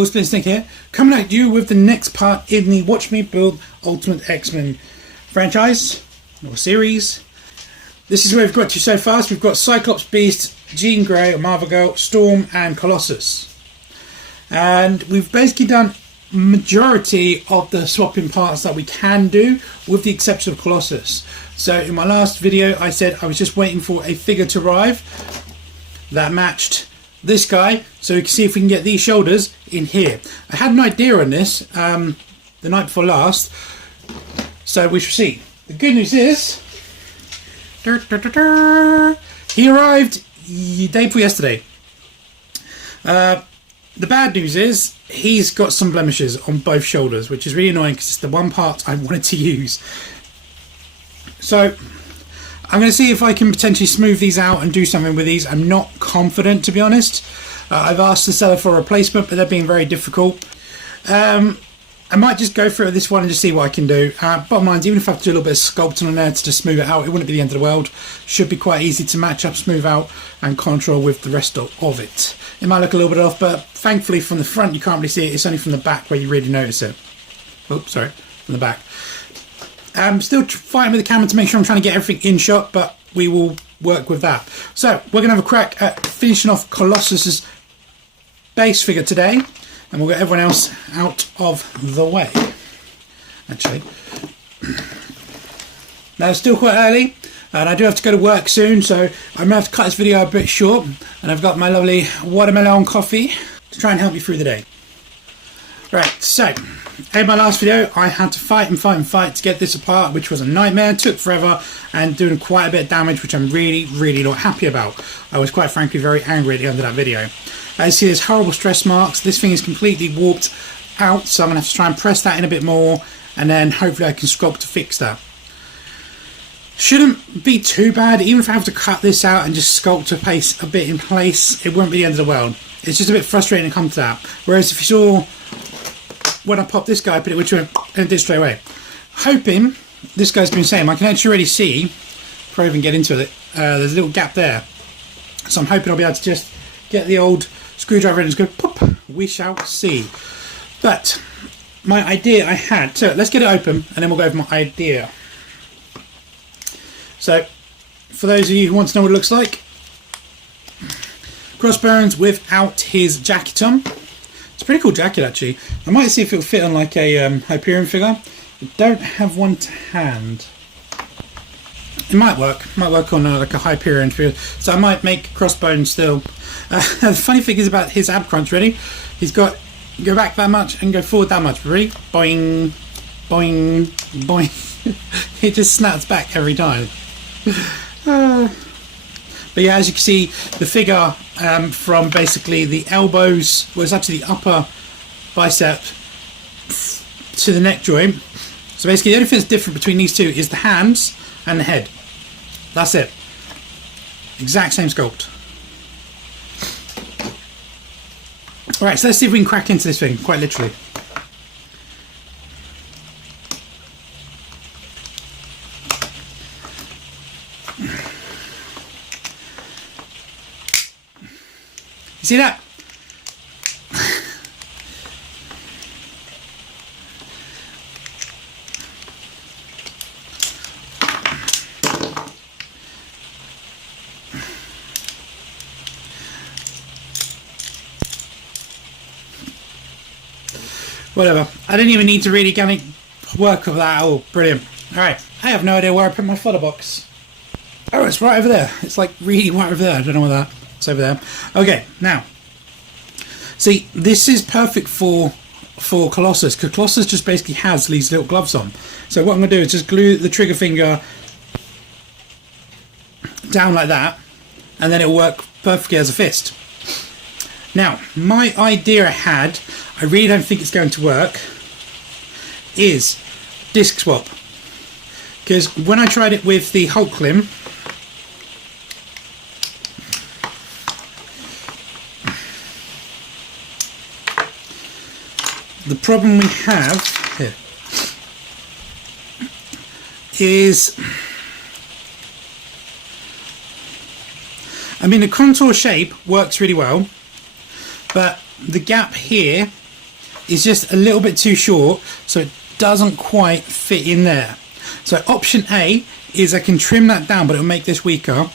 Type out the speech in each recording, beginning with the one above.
Will Snake here, coming at you with the next part in the Watch Me Build Ultimate X-Men franchise, or series. This is where we've got to so far. We've got Cyclops, Beast, Jean Grey, or Marvel Girl, Storm, and Colossus. And we've basically done majority of the swapping parts that we can do, with the exception of Colossus. So in my last video, I said I was just waiting for a figure to arrive that matched this guy, so we can see if we can get these shoulders in here. I had an idea on this the night before last, so we shall see. The good news is he arrived day before yesterday. The bad news is he's got some blemishes on both shoulders, which is really annoying because it's the one part I wanted to use. So I'm going to see if I can potentially smooth these out and do something with these. I'm not confident, to be honest. I've asked the seller for a replacement, but they're being very difficult. I might just go through this one and just see what I can do. Bottom line is, even if I have to do a little bit of sculpting on there to just smooth it out, it wouldn't be the end of the world. Should be quite easy to match up, smooth out, and control with the rest of it. It might look a little bit off, but thankfully from the front you can't really see it. It's only from the back where you really notice it. Oops, sorry, from the back. I'm still fighting with the camera to make sure I'm trying to get everything in shot, but we will work with that. So we're going to have a crack at finishing off Colossus's base figure today, and we'll get everyone else out of the way. Actually, now it's still quite early, and I do have to go to work soon, so I'm going to have to cut this video a bit short, and I've got my lovely watermelon coffee to try and help you through the day. Right, so in my last video I had to fight to get this apart, which was a nightmare, took forever, and doing quite a bit of damage, which I'm really not happy about. I was quite frankly very angry at the end of that video. As you see, there's horrible stress marks. This thing is completely warped out, so I'm going to have to try and press that in a bit more, and then hopefully I can sculpt to fix that. Shouldn't be too bad. Even if I have to cut this out and just sculpt a bit in place, it won't be the end of the world. It's just a bit frustrating to come to that. Whereas if you saw when I popped this guy, I put it which way, and it did straight away. Hoping this guy's been saying, I can actually already see, before I even get into it, there's a little gap there. So I'm hoping I'll be able to just get the old screwdriver and just go pop. We shall see. But my idea I had, so let's get it open and then we'll go over my idea. So for those of you who want to know what it looks like, Crossbones without his jacket on. It's a pretty cool jacket actually. I might see if it'll fit on like a Hyperion figure. I don't have one to hand. It might work. It might work on like a Hyperion figure. So I might make Crossbones still. The funny thing is about his ab crunch, ready? He's got go back that much and go forward that much. Ready? Boing, boing, boing. It just snaps back every time. But yeah, as you can see, the figure from basically the elbows, well, it's actually the upper bicep to the neck joint. So basically the only thing that's different between these two is the hands and the head. That's it. Exact same sculpt. Alright, so let's see if we can crack into this thing, quite literally. You see that? Whatever. I didn't even need to really get any work of that. Oh, brilliant. Alright, I have no idea where I put my fodder box. Oh, it's right over there. It's like really right over there. I don't know what that. It's over there. Okay, now. See, this is perfect for Colossus, because Colossus just basically has these little gloves on. So what I'm going to do is just glue the trigger finger down like that, and then it'll work perfectly as a fist. Now, my idea I had, I really don't think it's going to work, is disc swap. Because when I tried it with the Hulk limb, the problem we have here is, I mean, the contour shape works really well, but the gap here is just a little bit too short, so it doesn't quite fit in there. So option A is I can trim that down, but it'll make this weaker.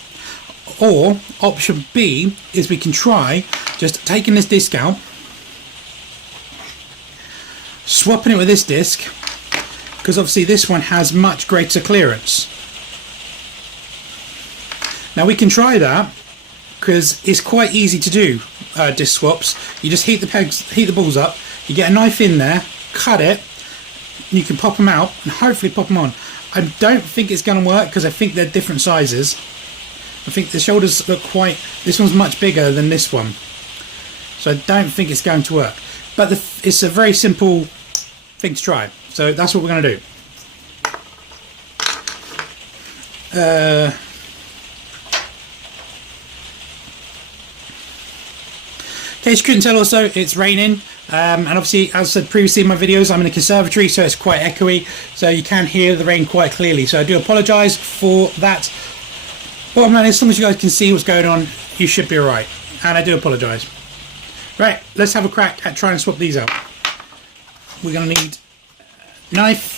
Or option B is we can try just taking this disc out, swapping it with this disc, because obviously this one has much greater clearance. Now we can try that because it's quite easy to do disc swaps. You just heat the balls up, you get a knife in there, cut it, and you can pop them out and hopefully pop them on. I don't think it's going to work because I think they're different sizes. I think the shoulders look quite... This one's much bigger than this one, so I don't think it's going to work. But it's a very simple thing to try, so that's what we're going to do. In case you couldn't tell, also it's raining, and obviously, as I said previously in my videos, I'm in a conservatory, so it's quite echoey, so you can hear the rain quite clearly, so I do apologise for that. Bottom line is, as long as you guys can see what's going on, you should be alright, and I do apologise. Right, let's have a crack at trying to swap these out. We're going to need a knife,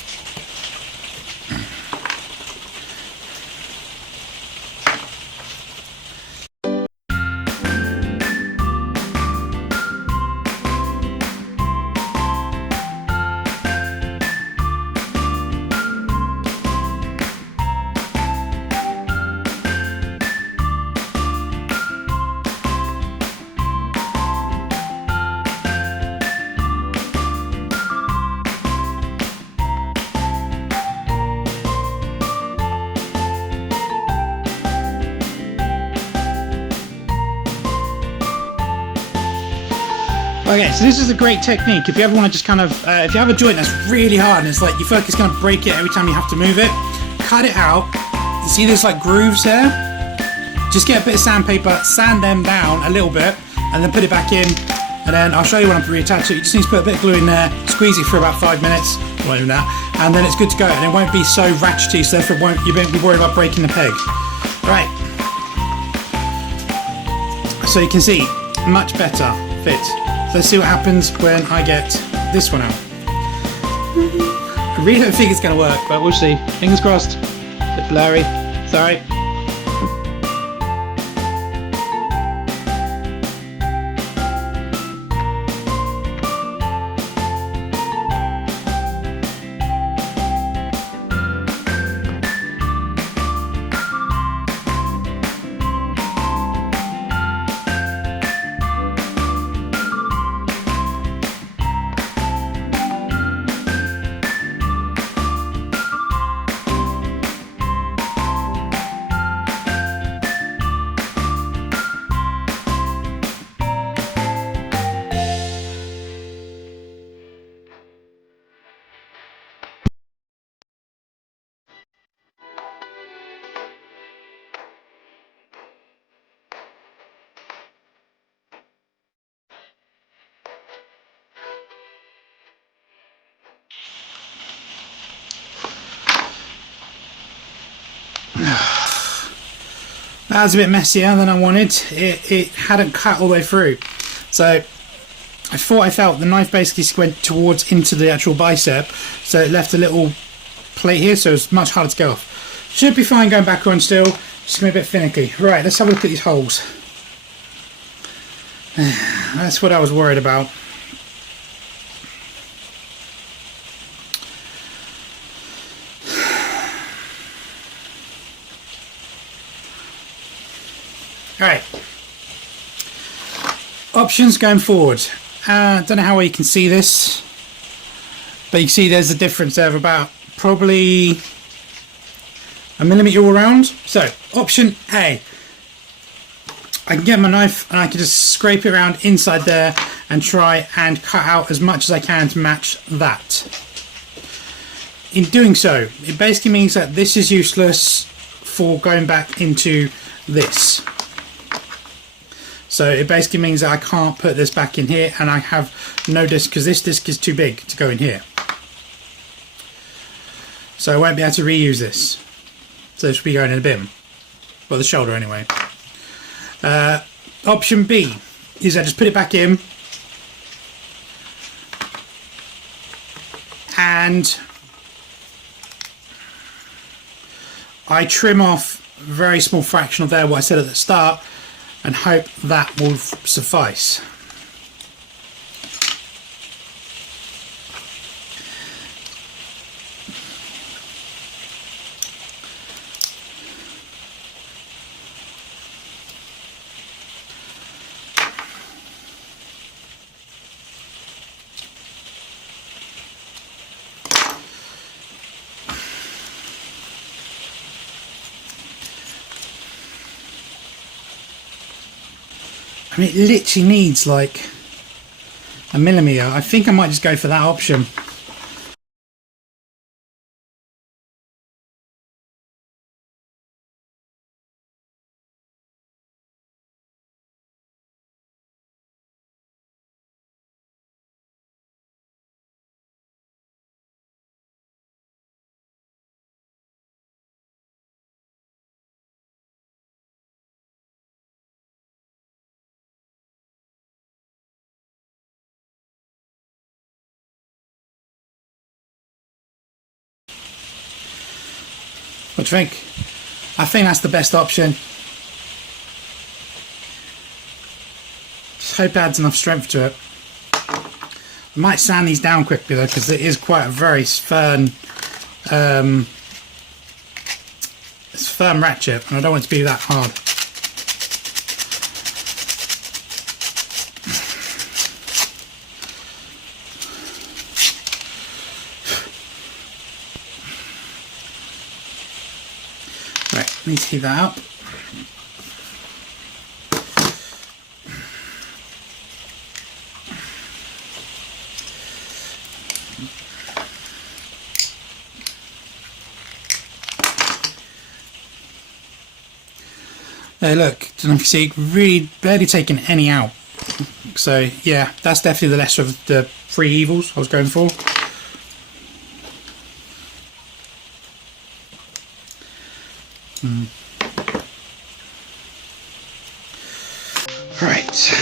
Okay, so this is a great technique. If you ever want to just kind of, if you have a joint that's really hard and it's like you feel like it's going to break it every time you have to move it, cut it out. You see there's like grooves there? Just get a bit of sandpaper, sand them down a little bit, and then put it back in. And then I'll show you when I'm reattach it. You just need to put a bit of glue in there, squeeze it for about 5 minutes, not even that, and then it's good to go. And it won't be so ratchety, so therefore you won't be worried about breaking the peg. Right. So you can see, much better fit. Let's see what happens when I get this one out. I really don't think it's going to work, but we'll see. Fingers crossed. A bit blurry. Sorry. That was a bit messier than I wanted. It hadn't cut all the way through, so I thought I felt the knife basically went towards into the actual bicep, so it left a little plate here, so it's much harder to get off. Should be fine going back on still, just gonna be a bit finicky. Right, let's have a look at these holes. That's what I was worried about. Alright, options going forward. Don't know how well you can see this, but you can see there's a difference there of about probably a millimetre all around. So option A, I can get my knife and I can just scrape it around inside there and try and cut out as much as I can to match that. In doing so, it basically means that this is useless for going back into this. So it basically means that I can't put this back in here, and I have no disc because this disc is too big to go in here. So I won't be able to reuse this. So this will be going in the bin. Well, the shoulder anyway. Option B is I just put it back in, and I trim off a very small fraction of there what I said at the start and hope that will suffice. I mean, it literally needs like a millimetre. I think I might just go for that option. What do you think? I think that's the best option. Just hope it adds enough strength to it. I might sand these down quickly though, because it is quite a very firm, it's a firm ratchet, and I don't want it to be that hard. Right, need to heat that up. Hey, look, don't know if you see, really barely taking any out. So yeah, that's definitely the lesser of the three evils I was going for. Right.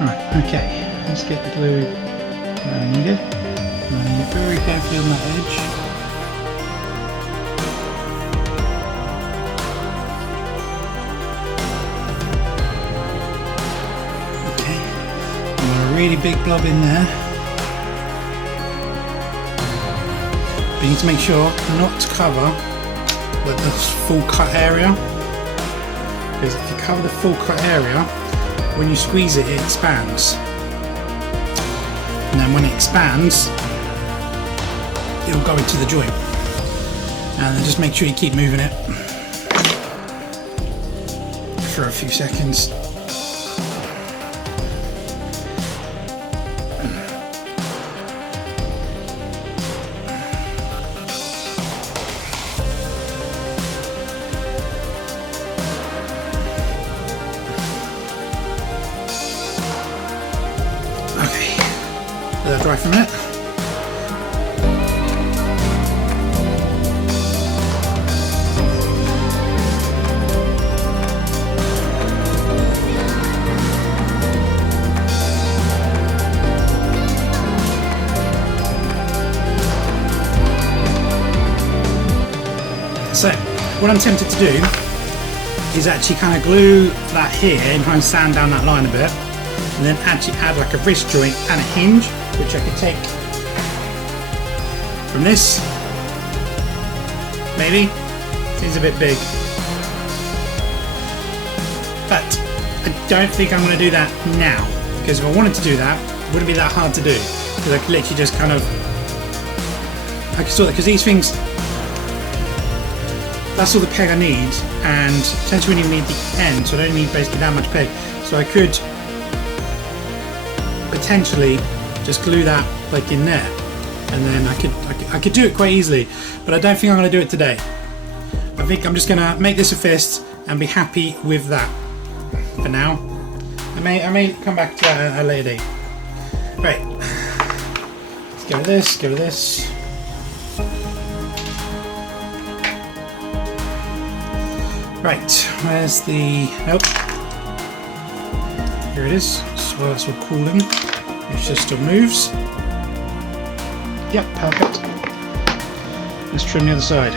Right, okay, let's get the glue where I need it. And very carefully on that edge. Okay, and a really big blob in there. But you need to make sure not to cover the full cut area, because if you cover the full cut area, when you squeeze it, it expands, and then when it expands, it'll go into the joint. And then just make sure you keep moving it for a few seconds. Let that dry for a minute. So, what I'm tempted to do is actually kind of glue that here and kind of sand down that line a bit, and then actually add like a wrist joint and a hinge, which I could take from this. Maybe seems a bit big, but I don't think I'm going to do that now, because if I wanted to do that, it wouldn't be that hard to do, because I could literally just kind of, I could sort it, because these things, that's all the peg I need, and potentially we need the end, so I don't need basically that much peg. So I could potentially just glue that like in there, and then I could do it quite easily, but I don't think I'm going to do it today. I think I'm just going to make this a fist and be happy with that for now. I may come back to that at a later date. Right, let's go with this, go with this. Right, where's the... Nope. Here it is. So that's all cooling. Your system moves. Yep, perfect. Let's trim the other side.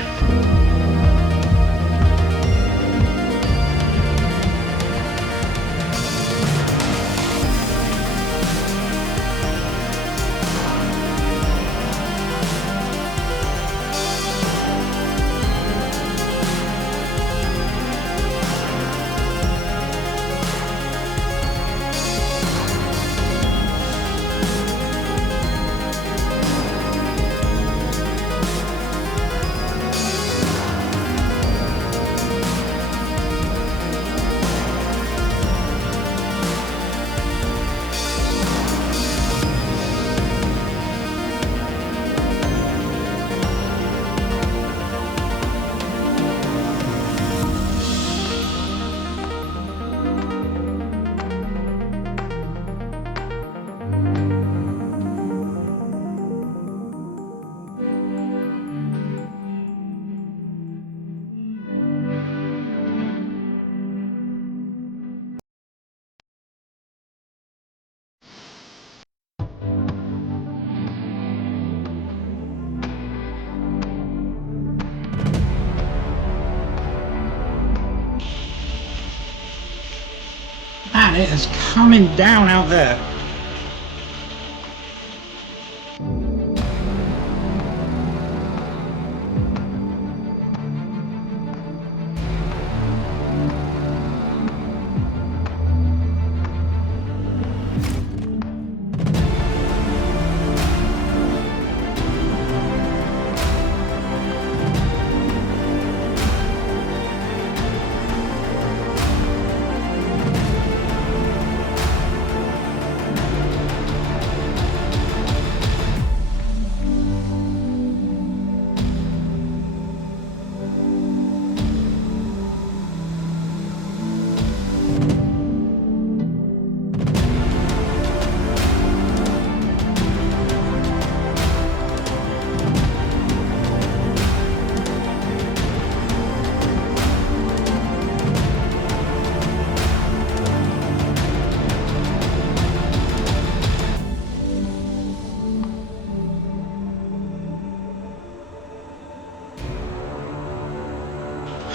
Man, it is coming down out there.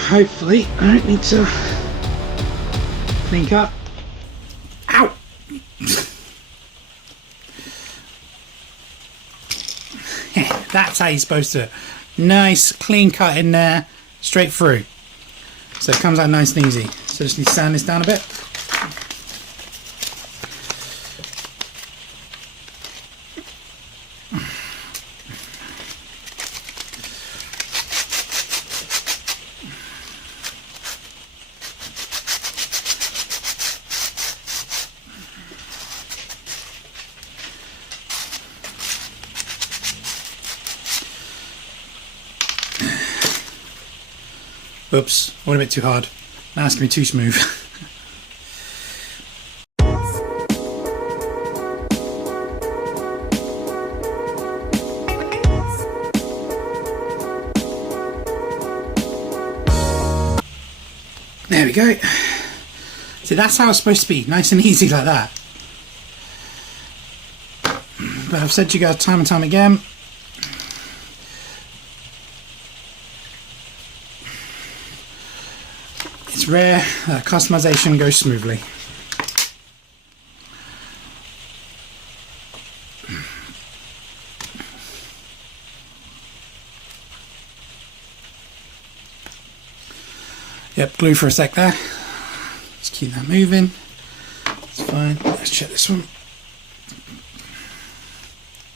Hopefully, I don't need to clean cut. Ow! That's how you're supposed to. Nice clean cut in there, straight through. So it comes out nice and easy. So just need to sand this down a bit. Oops, I went a bit too hard. Now it's going to be too smooth. There we go. See, that's how it's supposed to be. Nice and easy like that. But I've said to you guys time and time again, it's rare that customization goes smoothly. Yep, glue for a sec there. Just keep that moving. It's fine. Let's check this one.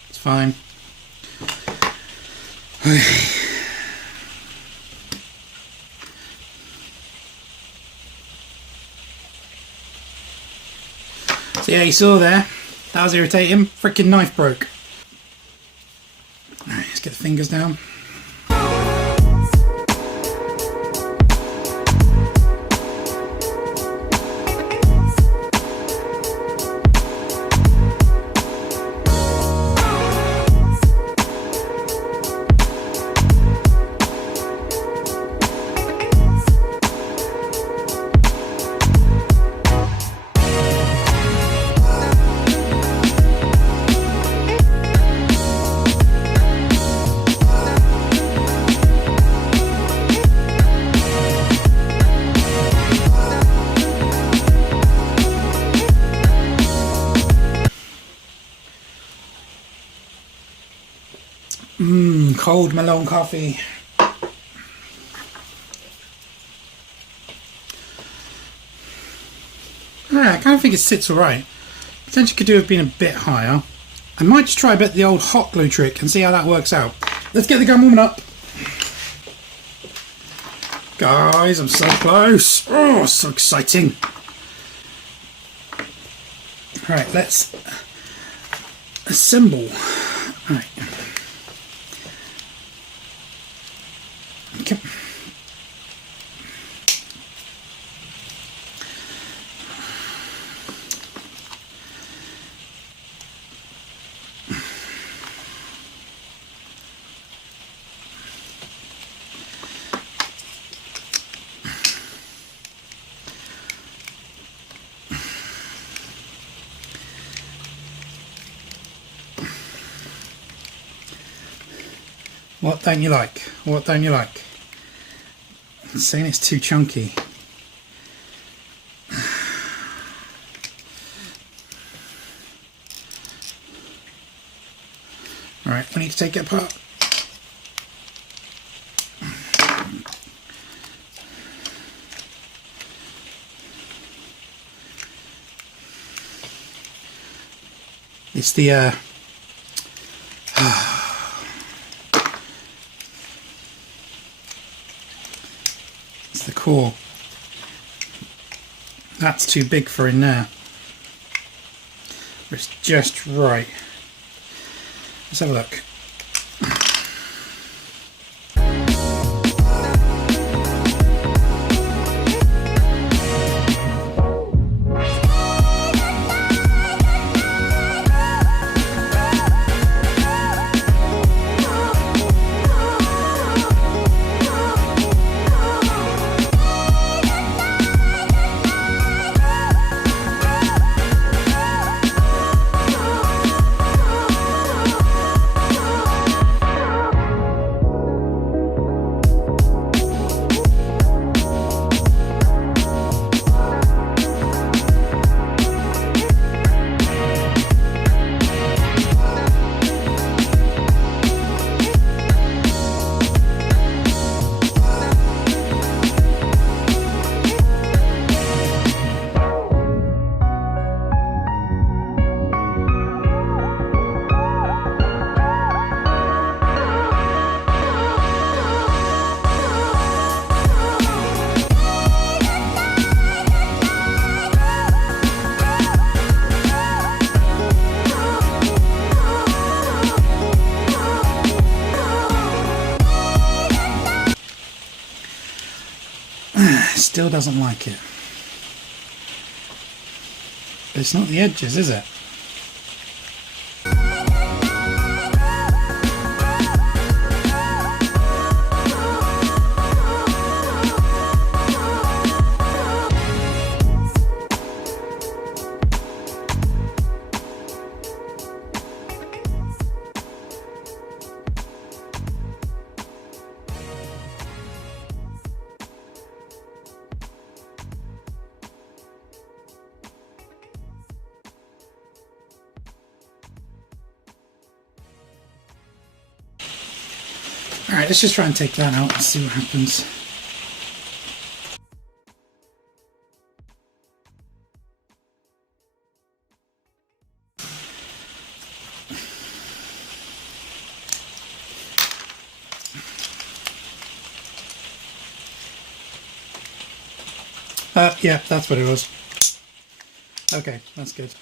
It's fine. Okay. Yeah, you saw there. That was irritating. Freaking knife broke. Alright, let's get the fingers down. Cold Malone coffee. Yeah, I kind of think it sits alright. Potentially could do have been a bit higher. I might just try a bit the old hot glue trick and see how that works out. Let's get the gun warming up. Guys, I'm so close. Oh, so exciting. Alright, let's assemble. Alright. Okay. What don't you like? What don't you like? It's saying it's too chunky. Alright, we need to take it apart. It's the it's the core. That's too big for in there. It's just right. Let's have a look. Still doesn't like it. But it's not the edges, is it? Alright, let's just try and take that out and see what happens. Yeah, that's what it was. Okay, that's good.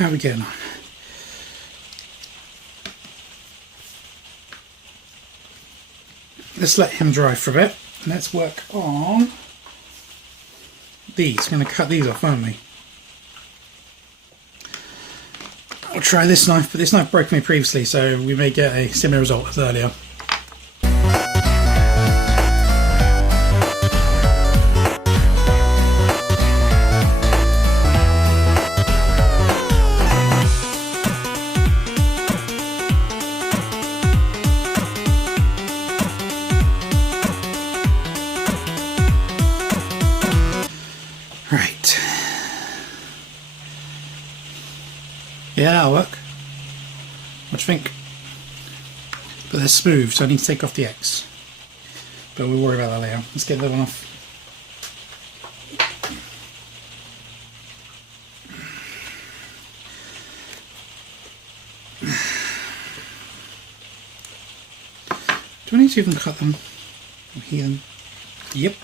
how are we getting on? Let's let him dry for a bit. Let's work on these. I'm going to cut these off, aren't we? I'll try this knife, but this knife broke me previously, so we may get a similar result as earlier. Right. Yeah, that'll work. What do you think? But they're smooth, so I need to take off the X. But we'll worry about that later. Let's get that one off. Do I need to even cut them? Or heat them? Yep.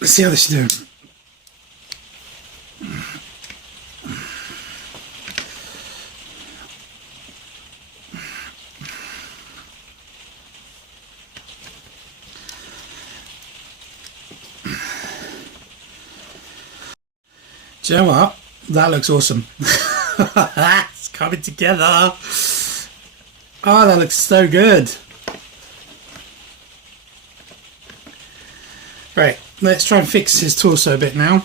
Let's see how this is doing. Do you know what? That looks awesome. It's coming together. Oh, that looks so good. Right, let's try and fix his torso a bit now.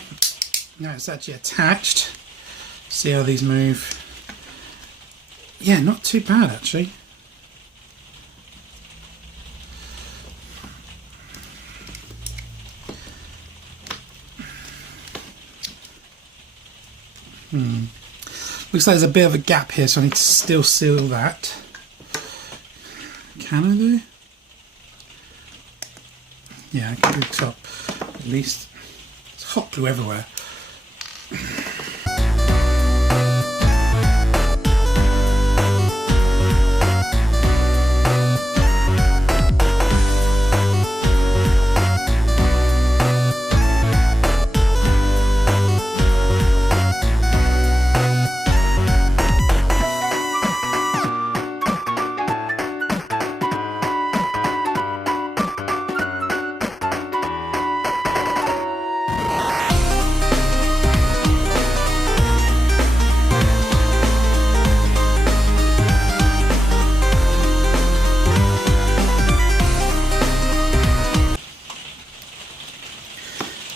Now it's actually attached. See how these move. Yeah, not too bad actually. Looks like there's a bit of a gap here, so I need to still seal that. Can I do? Yeah, I can do the top at least. It's hot glue everywhere.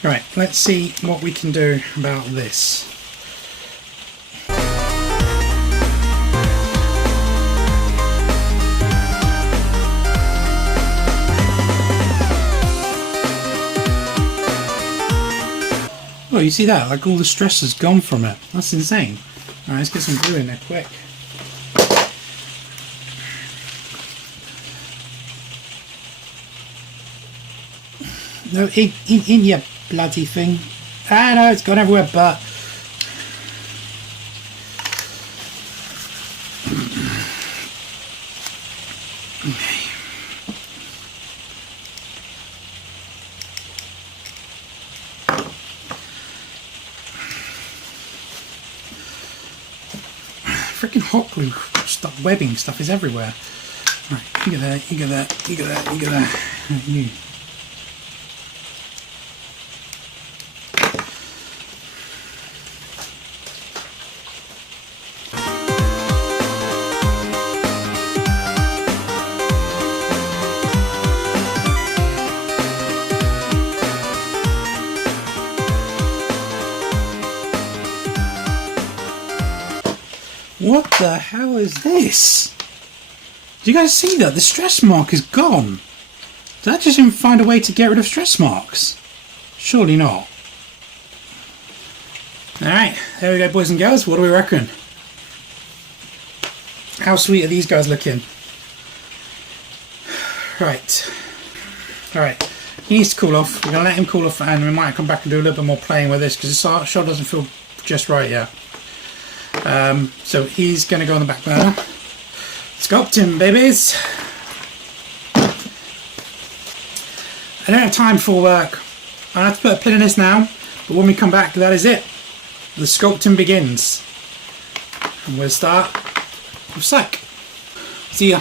Right, let's see what we can do about this. Oh, you see that? Like all the stress has gone from it. That's insane. Alright, let's get some glue in there quick. No, in your bloody thing. Ah, no, it's gone everywhere but. Freaking hot glue stuff, webbing stuff is everywhere. Right, you go there, you go there, you go there, you go there. Right, you. What the hell is this? Do you guys see that? The stress mark is gone. Did I just even find a way to get rid of stress marks? Surely not. Alright, there we go, boys and girls. What do we reckon? How sweet are these guys looking? Right. Alright, he needs to cool off. We're going to let him cool off and we might come back and do a little bit more playing with this because his shot doesn't feel just right yet. So he's going to go on the back burner. Sculpt him, babies. I don't have time for work. I have to put a pin in this now, but when we come back, that is it. The sculpting begins. And we'll start with Cyc. See ya.